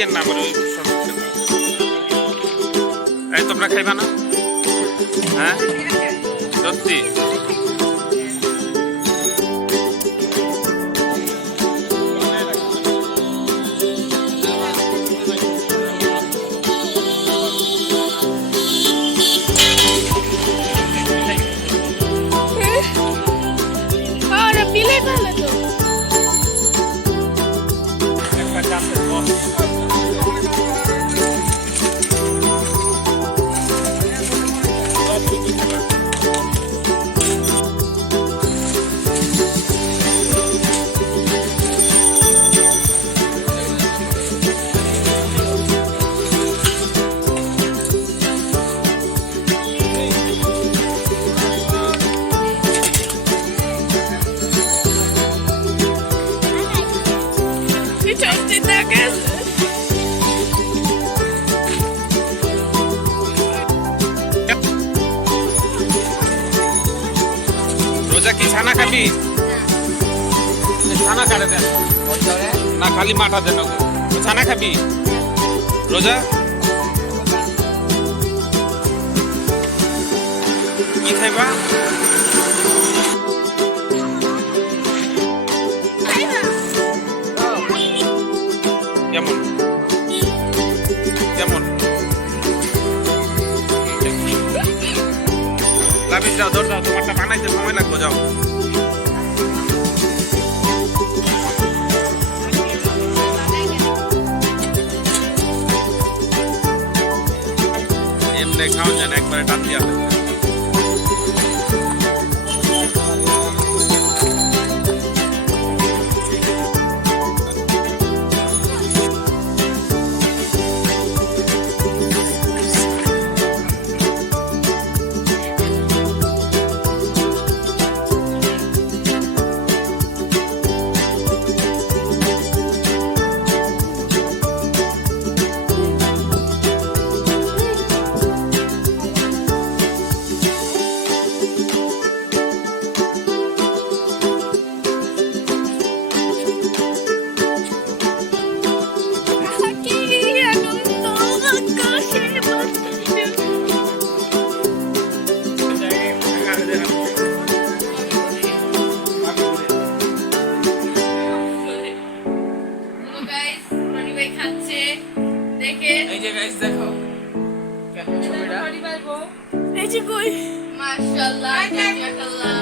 দিয়ে না বলে এই তোমরা খাইবা না? হ্যাঁ সত্যি? রোজা কি ছানা খাবি? ছানা কাটে দেন না, খালি মাঠা দেন। ছানা খাবি রোজা? কি খাইবা? কেমন কেমন লাভিস? যাও ধর, যাও, তোমারটা বানাইতে সময় লাগবে, যাও। এমনি খাও যেন একবারে টান দিয়া হবে। মাশাআল্লাহ, জাযাকাল্লাহ।